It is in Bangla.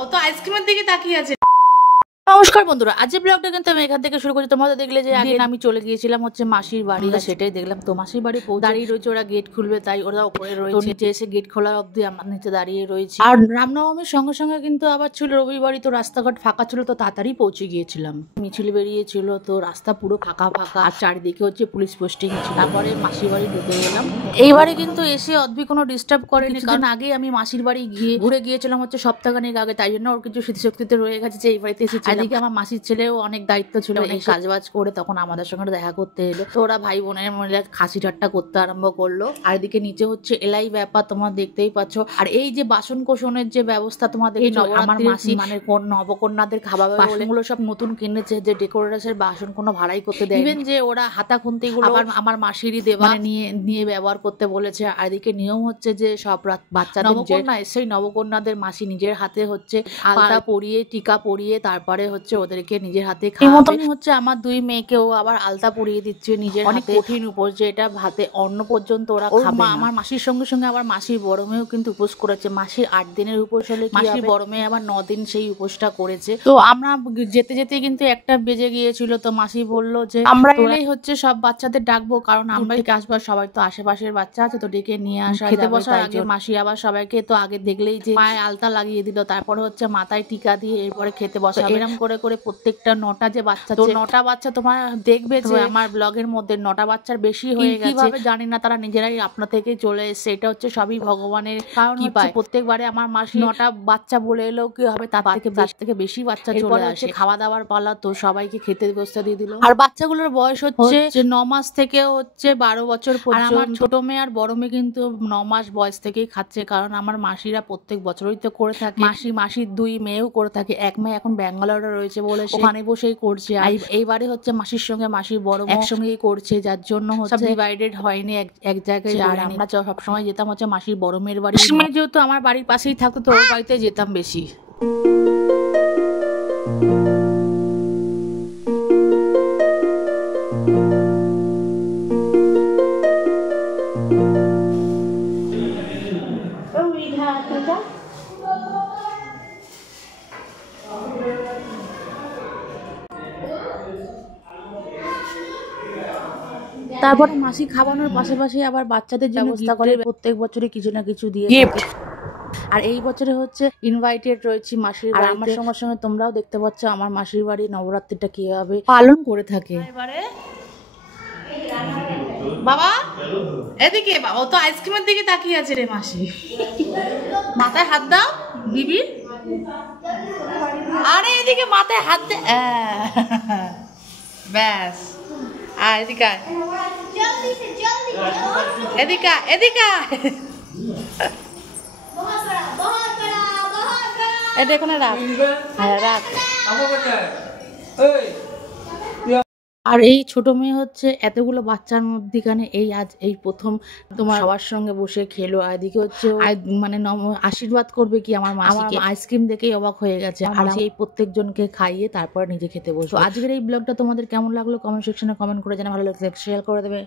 ও তো আইসক্রিমের দিকে তাকিয়ে আছে। নমস্কার বন্ধুরা, আজকে ব্লগটা কিন্তু আমি এখান থেকে শুরু করছি। তোমরা দেখলে যে আগে আমি চলে গিয়েছিলাম হচ্ছে মাসির বাড়ি, সেটাই দেখলাম। তো মাসির বাড়ি দাঁড়িয়ে রয়েছে, ওরা গেট খুলবে তাই ওরা উপরে রয়েছে, নিচে এসে গেট খোলা অব্দি আমার নিচে দাঁড়িয়ে রয়েছে। আর রামনবমীর সঙ্গে সঙ্গে কিন্তু আবার ছিল রবিবারই, তো রাস্তাঘাট ফাঁকা ছিল, তো তাড়াতাড়ি পৌঁছে গিয়েছিলাম। মিছিল বেরিয়েছিল, তো রাস্তা পুরো ফাঁকা ফাঁকা, আর চারিদিকে হচ্ছে পুলিশ পোস্টিং ছিল। তারপরে মাসির বাড়ি ঢুকে গেলাম। এইবারে কিন্তু এসে অদ্ভুত কোনো ডিস্টার্ব করেনি, কারণ আগে আমি মাসির বাড়ি গিয়ে ঘুরে গিয়েছিলাম হচ্ছে সপ্তাহখানেক আগে, তাই জন্য ওর কিছু স্মৃতিশক্তিতে রয়ে গেছে যে এই বাড়িতে এসেছি। এদিকে আমার মাসির ছেলেও অনেক দায়িত্ব ছিল, অনেক কাজবাজ করে তখন আমাদের সঙ্গে দেখা করতে এলো। তো ওরা ভাই বোনের মধ্যে খাসি ঠাট্টা করতে আরম্ভ করলো। আর এদিকে নিচে হচ্ছে এলাই ব্যাপার, তোমরা দেখতেই পাচ্ছ। আর এই যে বাসন কোষণের যে ব্যবস্থা তোমার দেখছো, আমার মাসি মানে কোন নবকন্যাদের খাওয়াবে বাসনগুলো সব নতুন কিনেছে, যে ডেকোরেশনের বাসন কোনো ভাড়াই করতে দেয়। ইভেন যে ওরা হাতা খুন্তি গুলো আমার মাসিরই দেওয়া নিয়ে ব্যবহার করতে বলেছে। আর এদিকে নিয়ম হচ্ছে যে সব বাচ্চাদের নবকন্যা সেই নবকন্যাদের মাসি নিজের হাতে হচ্ছে আলতা পরিয়ে টিকা পরিয়ে তারপরে হচ্ছে ওদেরকে নিজের হাতে খাওয়াবে। হচ্ছে আমার দুই মেয়েকেও আবার আলতা পরিয়ে দিচ্ছে নিজের হাতে। কঠিন উপোস, যে এটা ভাতে অন্ন পর্যন্ত ওরা খাবে না। আমার মাসির সঙ্গে সঙ্গে আবার মাসির বড় মেয়েও কিন্তু উপোস করেছে। মাসির 8 দিনের উপোস হলে মাসির বড় মেয়ে আবার 9 দিন সেই উপোসটা করেছে। তো আমরা যেতে যেতে কিন্তু একটা বেজে গিয়েছিল। তো মাসি বললো যে আমরা এলেই হচ্ছে সব বাচ্চাদের ডাকবো, কারণ আমরা আসবার সবাই তো আশেপাশের বাচ্চা আছে, তো ডেকে নিয়ে আসা। খেতে বসার আগে মাসি আবার সবাইকে তো আগে দেখলেই যে পায়ে আলতা লাগিয়ে দিল, তারপরে হচ্ছে মাথায় টিকা দিয়ে এরপরে খেতে বসা। এরকম করে করে প্রত্যেকটা 9টা যে বাচ্চা, তো 9টা বাচ্চা তোমরা দেখবে যে আমার ব্লগের মধ্যে 9টা বাচ্চার বেশি হয়ে গেছে। কিভাবে জানি না, তারা নিজেরাই আপনা থেকে চলে এসেছে। এটা হচ্ছে সবই ভগবানের কারণ। প্রত্যেকবারে আমার মাসি 9টা বাচ্চা বলে এলেও কি হবে, তার থেকে বেশি বাচ্চা চলে আসে। খাওয়া দাওয়ার পালা, তো সবাইকে খেতে ব্যবস্থা দিয়ে দিল। আর বাচ্চাগুলোর বয়স হচ্ছে 9 মাস থেকে হচ্ছে 12 বছর পর্যন্ত। আমার ছোট মেয়ে আর বড় মেয়ে কিন্তু 9 মাস বয়স থেকেই খাচ্ছে, কারণ আমার মাসিরা প্রত্যেক বছরই তো করে থাকে। মাসির 2 মেয়েও করে থাকে। এক মেয়ে এখন ব্যাঙ্গালোরে রয়েছে বলে ওখানে বসেই করছে। আর এইবারে হচ্ছে মাসির সঙ্গে মাসির বড় একসঙ্গেই করছে, যার জন্য হচ্ছে ডিভাইডেড হয়নি এক জায়গায়। আর আমরা সবসময় যেতাম হচ্ছে মাসির বড় মেয়ের বাড়ি। যেহেতু আমার বাড়ির পাশেই থাকতো, তো ওর বাড়িতে যেতাম বেশি। তারপরে মাসি খাওয়ানোর পাশাপাশি আবার বাচ্চাদের জন্য ব্যবস্থা করে, প্রত্যেক বছরই কিছু না কিছু দিয়ে গিফট। আর এই বছরে হচ্ছে ইনভাইটেড রয়েছি মাসির বাড়ি। আমার সঙ্গে সঙ্গে তোমরাও দেখতে পাচ্ছ আমার মাসির বাড়ি নবরাত্রিটা কিভাবে পালন করে থাকে। বাবা এদিকে, বাবা ও তো আইসক্রিমের দিকে তাকিয়ে আছে রে। মাসি মাথায় হাত দাও বিবির। আরে এদিকে মাথায় হাত দে, ব্যাস। আর এদিকে এদিকে এদিকে এটা এখানে রাখ, হ্যাঁ রাখ। আর এই ছোট মেয়ে হচ্ছে এতগুলো বাচ্চার মধ্যখানে এই প্রথম তোমার সবার সঙ্গে বসে খেলো। আর এদিকে হচ্ছে মানে আশীর্বাদ করবে কি আমার মাসিকে, আইসক্রিম দেখেই অবাক হয়ে গেছে। আর এই প্রত্যেকজনকে খাইয়ে তারপর নিজে খেতে বসো। আজকের এই ব্লগটা তোমাদের কেমন লাগলো কমেন্ট সেকশনে কমেন্ট করে জানা, ভালো লাগছে শেয়ার করে দেবে।